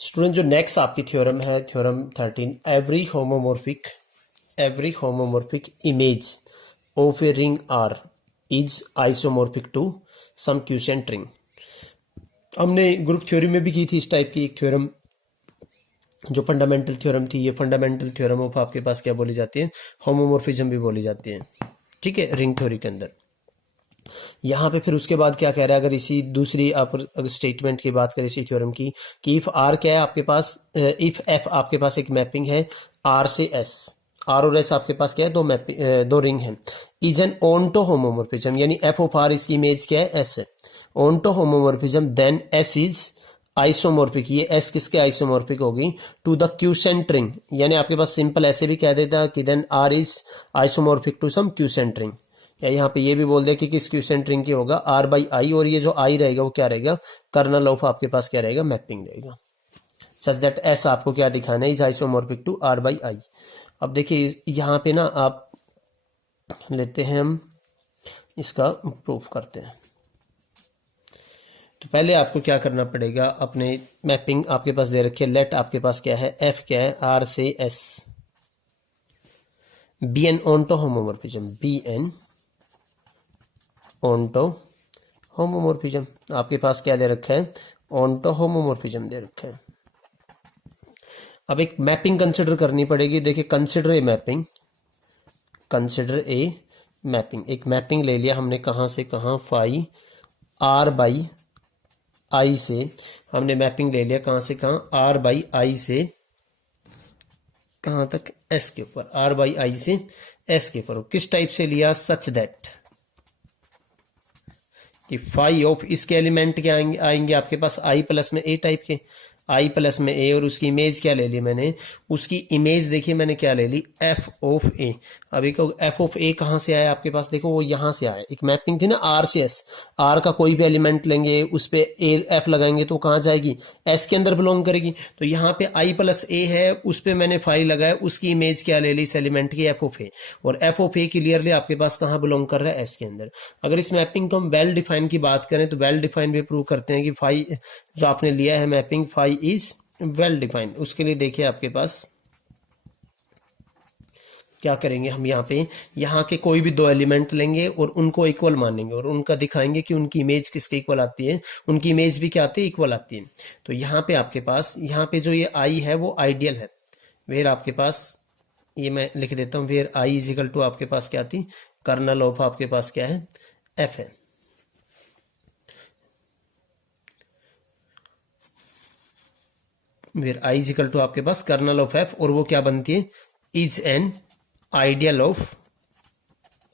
Student जो next आपकी theorem है theorem 13, every homomorphic image of a ring R is isomorphic to some quotient ring. हमने group theory में भी की थी इस टाइप की एक थ्योरम जो फंडामेंटल थ्योरम थी। ये फंडामेंटल थ्योरम ऑफ आपके पास क्या बोली जाती है, होमोमॉर्फिज्म भी बोली जाती है, ठीक है, रिंग थ्योरी के अंदर। यहाँ पे फिर उसके बाद क्या कह रहा है, अगर इसी दूसरी आप अगर स्टेटमेंट की बात करें इसी थ्योरम की कि इफ आर क्या है आपके पास, इफ एफ आपके पास एक मैपिंग है आर से एस, आर और एस आपके पास क्या है, दो रिंग है, इज एन ऑन्टो होमोमॉर्फिज्म, यानी एफ ऑफ आर इसकी इमेज क्या है, एस है, onto homomorphism, then S is isomorphic, ये एस किसके आइसोमॉर्फिक होगी, टू द क्यूसेंट रिंग, यानी आपके पास सिंपल ऐसे भी कह देता कि then R is isomorphic to some quotient ring, या यहाँ पे ये भी बोल दे कि किस क्यूसेंट रिंग की होगा, आर बाई आई, और ये जो आई रहेगा वो क्या रहेगा, कर्नल ऑफ आपके पास क्या रहेगा, मैपिंग रहेगा, सच दैट एस आपको क्या दिखाना है, is isomorphic to R by I. अब देखिए यहाँ पे ना आप लेते हैं, हम इसका प्रूफ करते हैं। तो पहले आपको क्या करना पड़ेगा, अपने मैपिंग आपके पास दे रखी है, लेट आपके पास क्या है, एफ क्या है, आर से S, be an onto homomorphism, be an onto homomorphism, आपके पास क्या दे रखा है, ऑन्टो होमोमॉर्फिज्म दे रखा है। अब एक मैपिंग कंसिडर करनी पड़ेगी। देखिए consider a mapping, consider a mapping, एक मैपिंग ले लिया हमने, कहां से कहां, फाई आर बाई आई से हमने मैपिंग ले लिया, कहां से कहां, आर बाई आई से कहां तक, एस के ऊपर, आर बाई आई से एस के ऊपर। किस टाइप से लिया, सच दैट कि फाई ऑफ इसके एलिमेंट क्या आएंगे आपके पास, आई प्लस में ए टाइप के, आई प्लस में ए, और उसकी इमेज क्या ले ली मैंने, उसकी इमेज देखिए मैंने क्या ले ली, एफ ऑफ ए। अभी एफ ऑफ ए कहां से आया आपके पास, देखो वो यहां से आया, एक मैपिंग थी ना आर से एस, आर का कोई भी एलिमेंट लेंगे उस पे ए एफ लगाएंगे तो कहां जाएगी, एस के अंदर बिलोंग करेगी। तो यहाँ पे आई प्लस ए है, उस पे मैंने फाई लगाया, उसकी इमेज क्या ले ली इस एलिमेंट की, एफ ऑफ ए, और एफ ऑफ ए क्लियरली आपके पास कहां बिलोंग कर रहा है, एस के अंदर। अगर इस मैपिंग को हम वेल डिफाइन की बात करें तो वेल डिफाइन भी प्रूव करते हैं कि फाई जो आपने लिया है mapping, phi is well defined. उसके लिए देखिए आपके पास क्या करेंगे हम, यहाँ के कोई भी दो एलिमेंट लेंगे और उनको इक्वल मानेंगे और उनका दिखाएंगे कि उनकी इमेज किसके इक्वल आती है, उनकी इमेज भी क्या आती है, इक्वल आती है। तो यहाँ पे आपके पास, यहाँ पे जो ये आई है वो आइडियल है, वेयर आपके पास, ये मैं लिख देता हूं, where I is equal to आपके पास क्या आती, कर्नल ऑफ आपके पास क्या है, एफ है। Where I is equal to आपके पास कर्नल ऑफ एफ, और वो क्या बनती है, is an ideal of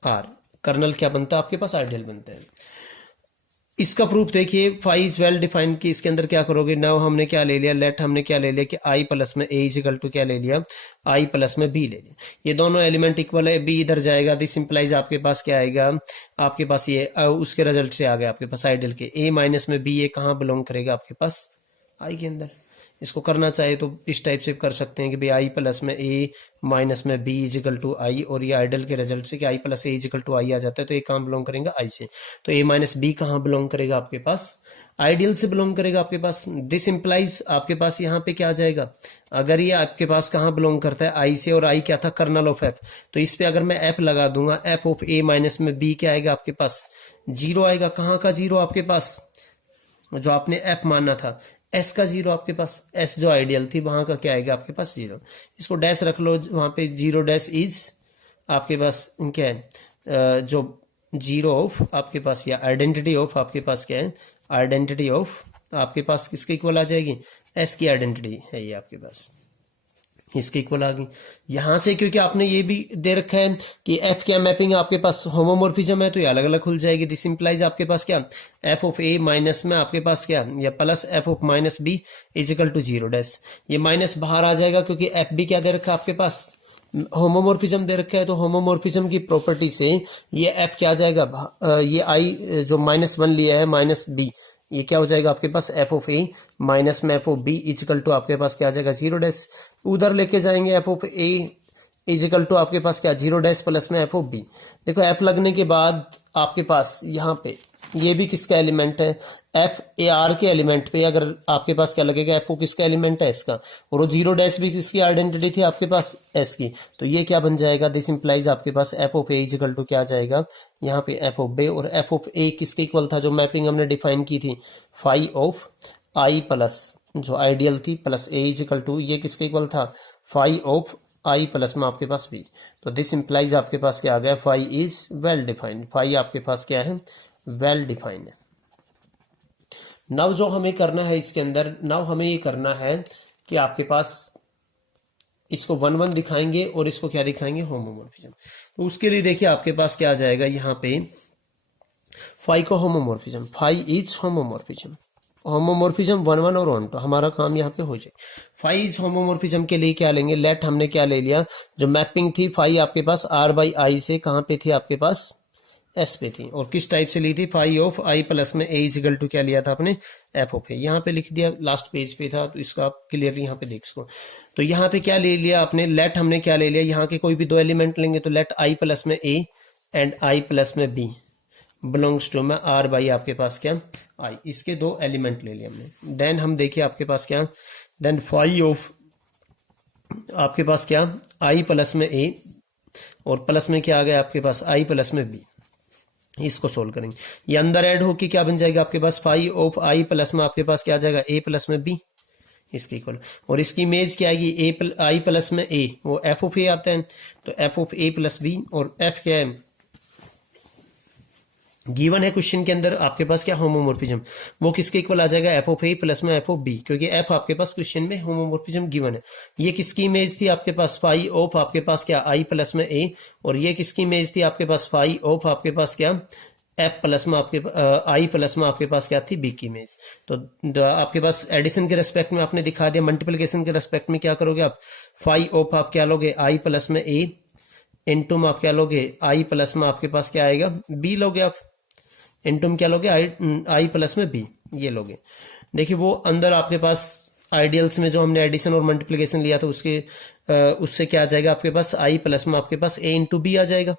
R, kernel क्या बनता है आपके पास, आइडियल बनता है। इसका प्रूफ देखिए, फाई इज वेल डिफाइंड की इसके अंदर क्या करोगे, नाउ हमने क्या ले लिया, लेट हमने क्या ले लिया कि आई प्लस में ए इज इक्वल टू क्या ले लिया, आई प्लस में बी ले लिया, ये दोनों एलिमेंट इक्वल है, बी इधर जाएगा, दिस इंप्लाइज आपके पास क्या आएगा, आपके पास ये उसके रिजल्ट से आ गया आपके पास आइडियल के, ए माइनस में बी, ये कहां बिलोंग करेगा आपके पास, आई के अंदर। इसको करना चाहे तो इस टाइप से कर सकते हैं कि भाई आई प्लस में ए माइनस में बी इजिकल टू आई, और ये आइडल के रिजल्ट से कि आई प्लस ए इजिकल टू आई आ जाता है, तो ये कहां बिलोंग करेगा, आई से। तो ए माइनस बी कहां बिलोंग करेगा आपके पास, आइडियल से बिलोंग करेगा आपके पास। दिस इंप्लाइज आपके पास यहाँ पे क्या आ जाएगा, अगर ये आपके पास कहां बिलोंग करता है, आई से, और आई क्या था, कर्नल ऑफ एफ, तो इस पे अगर मैं एफ लगा दूंगा, एफ ऑफ ए माइनस में बी क्या आएगा आपके पास, जीरो आएगा। कहां का जीरो आपके पास, जो आपने एफ माना था, एस का जीरो आपके पास, एस जो आइडियल थी वहां का क्या आएगा आपके पास, जीरो। इसको डैश रख लो वहां पे, जीरो डैश इज आपके पास क्या है, जो जीरो ऑफ आपके पास, या आइडेंटिटी ऑफ आपके पास क्या है, आइडेंटिटी ऑफ आपके पास किसके इक्वल आ जाएगी, एस की आइडेंटिटी है ये आपके पास, इसके इक्वल आ गई। यहां से क्योंकि आपने ये भी दे रखा है कि एफ क्या मैपिंग आपके पास होमोमॉर्फिज्म है, तो ये अलग अलग खुल जाएगी। दिस इंप्लाइज आपके पास क्या, एफ ऑफ ए माइनस में आपके पास क्या, या plus F of minus B is equal to zero dash, ये माइनस बाहर आ जाएगा क्योंकि एफ बी क्या दे रखा है आपके पास, होमोमॉर्फिज्म दे रखा है। तो होमोमॉर्फिज्म की प्रॉपर्टी से ये एफ क्या आ जाएगा, ये आई जो माइनस वन लिया है माइनस बी, ये क्या हो जाएगा आपके पास, एफ ऑफ ए माइनस में F of B is equal to आपके पास क्या आ जाएगा, जीरो डैश। उधर लेके जाएंगे F of A is equal to आपके पास क्या, जीरो डैश प्लस में एफ ऑफ बी। देखो एफ लगने के बाद आपके पास यहाँ पे ये भी किसका एलिमेंट है, एफ ए आर के एलिमेंट पे अगर आपके पास क्या लगेगा, एफ ओ किसका एलिमेंट है, एस का, और वो जीरो डैश भी किसकी आइडेंटिटी थी आपके पास, एस की। तो ये क्या बन जाएगा, दिस इंप्लाइज आपके पास F of A is equal to क्या आ जाएगा, यहाँ पे एफ ऑफ बे, और एफ ऑफ ए किसके इक्वल था, जो मैपिंग हमने डिफाइन की थी, फाई ऑफ आई प्लस जो आइडियल थी प्लस ए इजिकल टू, ये किसके इक्वल था, फाई ऑफ आई प्लस में आपके पास बी। तो दिस इंप्लाइज आपके पास क्या आ गया, phi is well defined, phi आपके पास क्या है, वेल डिफाइंड है। नाउ जो हमें करना है इसके अंदर, नाउ हमें ये करना है कि आपके पास इसको 1 1 दिखाएंगे और इसको क्या दिखाएंगे, होमोमॉर्फिज्म। तो उसके लिए देखिए आपके पास क्या आ जाएगा, यहाँ पे फाई को homomorphism, phi is homomorphism, homomorphism 1 1 और 1 2, हमारा काम यहाँ पे हो जाए। फाई इज होमोमॉर्फिज्म के लिए क्या लेंगे, लेट हमने क्या ले लिया, जो मैपिंग थी फाई आपके पास आर बाई आई से कहां पे थी आपके पास, एस पे थी, और किस टाइप से ली थी, फाई ऑफ आई प्लस में ए इजिकल टू क्या लिया था आपने, एफ ऑफ ए, यहाँ पे लिख दिया, लास्ट पेज पे था, तो इसका आप क्लियरली यहाँ पे देख सको। तो यहाँ पे क्या ले लिया आपने, लेट हमने क्या ले लिया, यहाँ के कोई भी दो एलिमेंट लेंगे, तो लेट आई प्लस में ए एंड आई प्लस में बी बिलोंग्स टू में आर बाई आपके पास क्या, आई, इसके दो एलिमेंट ले लिए हमने। देन हम देखिए आपके पास क्या, देन फाई ऑफ आपके पास क्या, आई प्लस में ए और प्लस में क्या आ गया आपके पास, आई प्लस में बी, इसको सोल्व करेंगे। ये अंदर ऐड होके क्या बन जाएगा आपके पास, फाई ऑफ आई प्लस में आपके पास क्या आ जाएगा, ए प्लस में बी, इसके इक्वल, और इसकी इमेज क्या आएगी, ए आई प्लस में ए, वो एफ ऑफ ए आता है, तो F of A plus B, और एफ क्या है, गिवन है क्वेश्चन के अंदर आपके पास क्या, होमोमॉर्फिज्म, वो किसके इक्वल आ जाएगा, एफ ऑफ ए प्लस में एफ ऑफ बी, क्योंकि एफ आपके पास क्वेश्चन में होमोमॉर्फिज्म गिवन है। ये किसकी इमेज थी आपके पास, फाई ऑफ आपके पास क्या, आई प्लस में ए, और ये किसकी इमेज थी आपके पास, फाई ऑफ आपके पास क्या, एफ प्लस में आपके आई प्लस में आपके पास क्या थी, बी की इमेज। तो आपके पास एडिशन के रेस्पेक्ट में आपने दिखा दिया, मल्टीप्लिकेशन के रेस्पेक्ट में क्या करोगे आप, फाई ऑफ आप क्या लोगे, आई प्लस में ए, इनटू में आप क्या लोगे, आई प्लस में आपके पास क्या आएगा, बी लोगे आप, इनटू क्या लोगे, आई प्लस में बी, ये लोगे। देखिए वो अंदर आपके पास आइडियल्स में जो हमने एडिशन और मल्टीप्लिकेशन लिया था उससे क्या आ जाएगा आपके पास, आई प्लस में आपके पास ए इंटू बी आ जाएगा,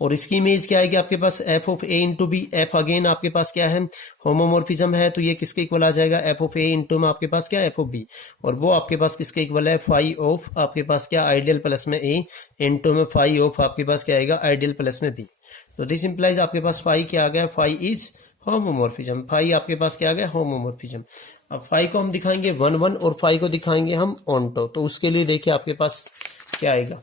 और इसकी इमेज क्या आएगी आपके पास, F of A into B, F again आपके पास क्या है, होमोमॉर्फिज्म है, तो ये किसके इक्वल आ जाएगा, एफ ऑफ ए इंटू में आपके पास क्या, एफ ऑफ बी, और वो आपके पास किसके इक्वल है, फाई ऑफ आपके पास क्या, आइडियल प्लस में ए इंटू में फाई ऑफ आपके पास क्या आएगा, आइडियल प्लस में बी। तो दिस इंप्लाइज आपके पास फाई क्या आ गया, फाई इज होमोमॉर्फिज्म, फाई आपके पास क्या आ गया, होमोमॉर्फिज्म। अब फाई को हम दिखाएंगे 1 1 और फाई को दिखाएंगे हम ऑनटो, तो उसके लिए देखिए आपके पास क्या आएगा,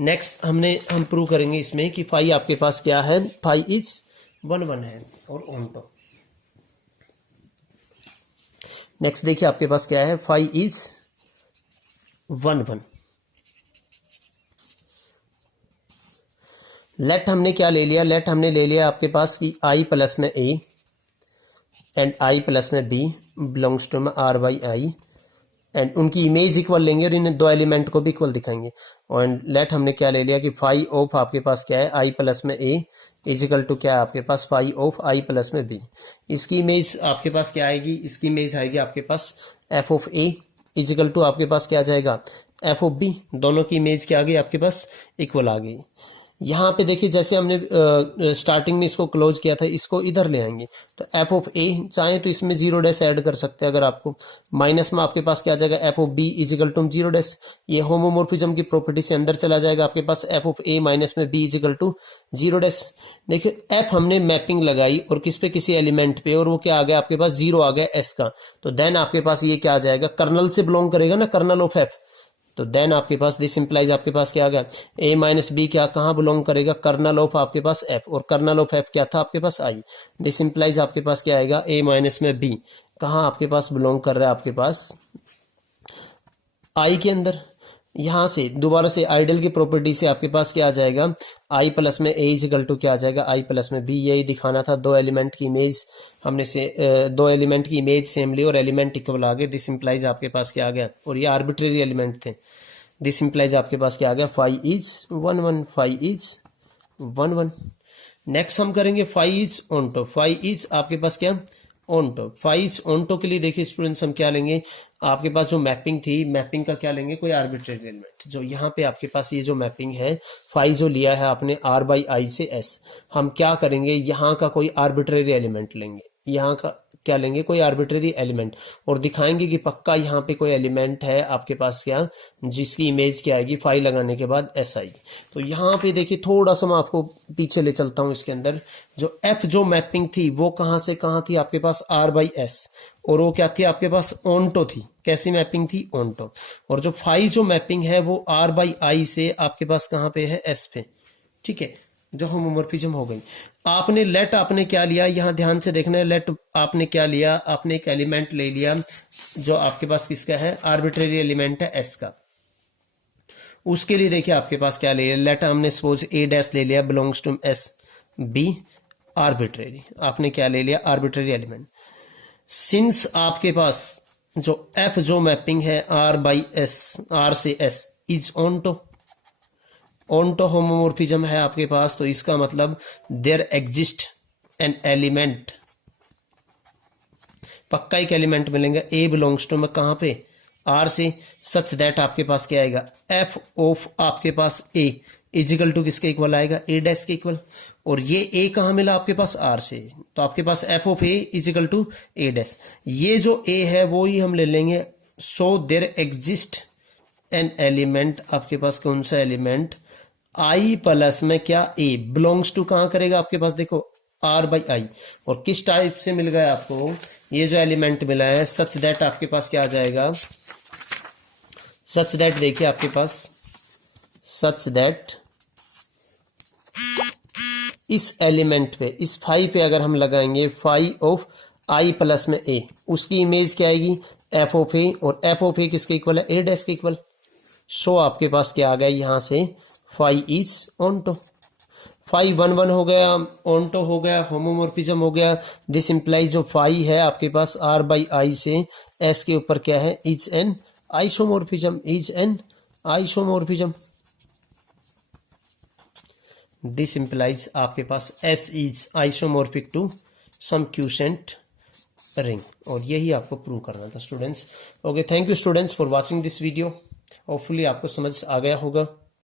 नेक्स्ट हम प्रूव करेंगे इसमें कि फाई आपके पास क्या है, फाई इज 1 1 है और ऑनटो। नेक्स्ट देखिए आपके पास क्या है, फाई इज 1 1। लेट हमने क्या ले लिया, लेट हमने ले लिया आपके पास कि आई प्लस में ए एंड आई प्लस में बी बिलोंग्स टू में आर बाई आई, एंड उनकी इमेज इक्वल लेंगे और इन दो एलिमेंट को भी इक्वल दिखाएंगे। और लेट हमने क्या ले लिया कि फाई ऑफ आपके पास क्या है, आई प्लस में ए इजिकल टू क्या है आपके पास, फाई ऑफ आई प्लस में बी। इसकी इमेज आपके पास क्या आएगी, इसकी इमेज आएगी आपके पास F of A is equal to आपके पास क्या आ जाएगा, एफ ऑफ बी। दोनों की इमेज क्या आ गई आपके पास, इक्वल आ गई। यहाँ पे देखिए जैसे हमने स्टार्टिंग में इसको क्लोज किया था, इसको इधर ले आएंगे, तो एफ ऑफ ए चाहे तो इसमें 0 डैश ऐड कर सकते हैं, अगर आपको माइनस में आपके पास क्या आ जाएगा, F of B is equal to 0 dash, ये होमोमॉर्फिज्म की प्रॉपर्टी से अंदर चला जाएगा आपके पास, एफ ऑफ ए माइनस में बी इजिकल टू 0 डैश। देखिए एफ हमने मैपिंग लगाई और किस पे, किसी एलिमेंट पे, और वो क्या आ गया आपके पास, 0 आ गया एस का, तो देन आपके पास ये क्या आ जाएगा, कर्नल से बिलोंग करेगा ना, कर्नल ऑफ एफ, तो देन आपके पास दिस इंप्लाइज आपके पास क्या आ गया, ए माइनस बी क्या कहां बिलोंग करेगा, कर्नल ऑफ आपके पास एफ, और कर्नल ऑफ एफ क्या था आपके पास आई। दिस इंप्लाइज आपके पास क्या आएगा, ए माइनस में बी कहां आपके पास बिलोंग कर रहा है आपके पास, आई के अंदर। यहां से दोबारा से आइडियल की प्रॉपर्टी से आपके पास क्या आ जाएगा, आई प्लस में ए इजिकल टू क्या आ जाएगा, आई प्लस में बी। यही दिखाना था, दो एलिमेंट की इमेज हमने दो एलिमेंट की इमेज सेम ली और एलिमेंट इक्वल आ गए। दिस इंप्लाइज आपके पास क्या आ गया, और ये आर्बिट्रेरी एलिमेंट थे। दिस इंप्लाइज आपके पास क्या आ गया, phi is 1 1, phi is 1 1। Next हम करेंगे phi is onto, phi is आपके पास क्या, ऑनटो। फाइज ऑनटो के लिए देखिए स्टूडेंट्स हम क्या लेंगे, आपके पास जो मैपिंग थी, मैपिंग का क्या लेंगे, कोई आर्बिट्रेरी एलिमेंट। जो यहाँ पे आपके पास ये जो मैपिंग है, फाइव जो लिया है आपने आर बाई आई से एस, हम क्या करेंगे, यहाँ का कोई आर्बिट्रेरी एलिमेंट लेंगे, यहाँ का क्या लेंगे, कोई आर्बिट्रेरी एलिमेंट, और दिखाएंगे कि पक्का यहाँ पे कोई एलिमेंट है आपके पास क्या, जिसकी इमेज क्या आएगी, फाइव लगाने के बाद एस आएगी। तो यहाँ पे देखिए थोड़ा सा मैं आपको पीछे ले चलता हूँ। इसके अंदर जो एफ जो मैपिंग थी वो कहाँ से कहाँ थी, आपके पास आर बाई एस, और वो क्या थी आपके पास, ऑनटो थी। कैसी मैपिंग थी, ऑनटो। और जो फाइव जो मैपिंग है वो आर बाई आई से आपके पास कहाँ पे है, एस पे। ठीक है, जो होमोमोर्फिज्म हो गई। आपने लेट आपने क्या लिया, यहां ध्यान से देखना है, लेट आपने क्या लिया, आपने एक एलिमेंट ले लिया जो आपके पास किसका है, आर्बिट्रेरी एलिमेंट है एस का। उसके लिए देखिए आपके पास क्या ले लिया, लेट हमने सपोज ए डैश ले लिया, belongs to S B, arbitrary. आपने क्या ले लिया, आर्बिट्रेरी एलिमेंट। सिंस आपके पास जो एफ जो मैपिंग है आर बाई एस, आर से S is onto, onto homomorphism है आपके पास, तो इसका मतलब देयर एग्जिस्ट एन एलिमेंट, पक्का एक एलिमेंट मिलेंगे, ए बिलोंग्स टू में कहां पे, आर से, सच दैट आपके पास क्या आएगा, एफ ऑफ आपके पास ए इजिकल टू किसके इक्वल आएगा, ए डैश के इक्वल। और ये ए कहां मिला आपके पास, आर से, तो आपके पास F of A is equal to A dash. ये जो ए है वो ही हम ले लेंगे, so there exist an element, आपके पास कौन सा एलिमेंट, आई प्लस में क्या, ए बिलोंग्स टू कहां करेगा आपके पास, देखो आर बाई आई। और किस टाइप से मिल गया आपको, ये जो एलिमेंट मिला है, सच दैट आपके पास क्या आ जाएगा, सच दैट देखिए आपके पास, सच दैट इस एलिमेंट पे, इस फाइव पे अगर हम लगाएंगे फाइव ऑफ आई प्लस में ए, उसकी इमेज क्या आएगी, एफ ऑफ ए, और एफ ऑफ ए किसके इक्वल है, ए डैश के इक्वल। सो आपके पास क्या आ गया, यहां से five is onto. Five one one हो गया, ऑनटो हो गया, होमोमोर्फिज्म हो गया। दिस इंप्लाइज जो फाइव है आपके पास आर बाई आई से एस के ऊपर क्या है, is an isomorphism, is an isomorphism. This implies आपके पास S is isomorphic to some quotient ring, और यही आपको प्रूव करना था students. Okay, thank you students for watching this video. Hopefully आपको समझ आ गया होगा।